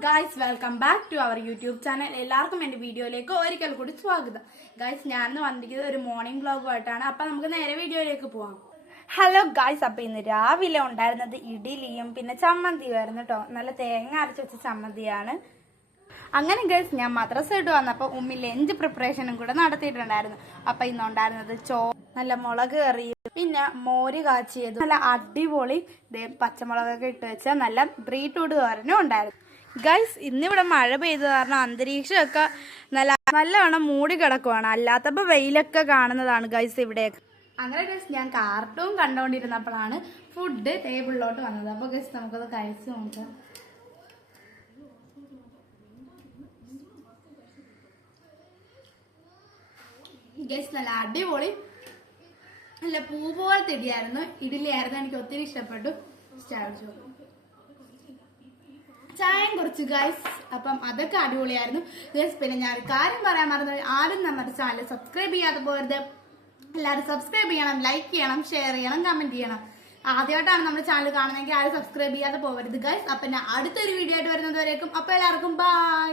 Guys, welcome back to our YouTube channel. എല്ലാവർക്കും എൻ്റെ വീഡിയോയിലേക്ക് ഒരിക്കൽ കൂടി സ്വാഗതം. ഗായ്സ്, ഞാൻ വന്നിരിക്കുന്നത് ഒരു മോർണിംഗ് വ്ലോഗുമായിട്ടാണ്. അപ്പം നമുക്ക് നേരെ വീഡിയോയിലേക്ക് പോവാം. ഹലോ ഗായ്സ്, അപ്പം ഇന്ന് രാവിലെ ഉണ്ടായിരുന്നത് ഇഡ്ഡലിയും പിന്നെ ചമ്മന്തിയുമായിരുന്നു കേട്ടോ. നല്ല തേങ്ങ അരച്ച് വെച്ച ചമ്മന്തിയാണ്. അങ്ങനെ ഗൈസ്, ഞാൻ മദ്രസയിട്ട് വന്നപ്പോൾ ഉമ്മി ലഞ്ച് പ്രിപ്പറേഷനും കൂടെ നടത്തിയിട്ടുണ്ടായിരുന്നു. അപ്പം ഇന്നുണ്ടായിരുന്നത് നല്ല മുളക് കറിയും പിന്നെ മോര് കാച്ചിയതും നല്ല അടിപൊളി പച്ചമുളകൊക്കെ ഇട്ട് വെച്ച നല്ല ബീറ്റ്റൂട്ട് തോരനും ഉണ്ടായിരുന്നു. ഗൈസ്, ഇന്നിവിടെ മഴ പെയ്ത കാരണം അന്തരീക്ഷമൊക്കെ നല്ലവണ്ണം മൂടി കിടക്കുവാണ്. അല്ലാത്തപ്പോൾ വെയിലൊക്കെ കാണുന്നതാണ് ഗൈസ് ഇവിടെയൊക്കെ. അങ്ങനെ ഗൈസ്, ഞാൻ കാർട്ടൂൺ കണ്ടുകൊണ്ടിരുന്നപ്പോഴാണ് ഫുഡ് ടേബിളിലോട്ട് വന്നത്. അപ്പോൾ ഗൈസ്, നമുക്കത് കഴിച്ച് നോക്കാം. ഗൈസ്, നല്ല അടിപൊളി നല്ല പൂ പോലത്തെ ഇടിയായിരുന്നു. ഇഡ്ഡലിയായിരുന്നു, എനിക്ക് ഒത്തിരി ഇഷ്ടപ്പെട്ടു. ചായയും കുറച്ച് ഗൈസ്. അപ്പം അതൊക്കെ അടിപൊളിയായിരുന്നു ഗൈസ്. പിന്നെ ഞാൻ ഒരു കാര്യം പറയാൻ മറന്നത്, ആരും നമ്മുടെ ചാനൽ സബ്സ്ക്രൈബ് ചെയ്യാതെ പോകരുത്. എല്ലാവരും സബ്സ്ക്രൈബ് ചെയ്യണം, ലൈക്ക് ചെയ്യണം, ഷെയർ ചെയ്യണം, കമന്റ് ചെയ്യണം. ആദ്യമായിട്ടാണ് നമ്മുടെ ചാനൽ കാണുന്നതെങ്കിൽ ആരും സബ്സ്ക്രൈബ് ചെയ്യാതെ പോകരുത് ഗൈസ്. അപ്പം ഞാൻ അടുത്തൊരു വീഡിയോ ആയിട്ട് വരുന്നത് വരേക്കും. അപ്പം എല്ലാവർക്കും ബൈ.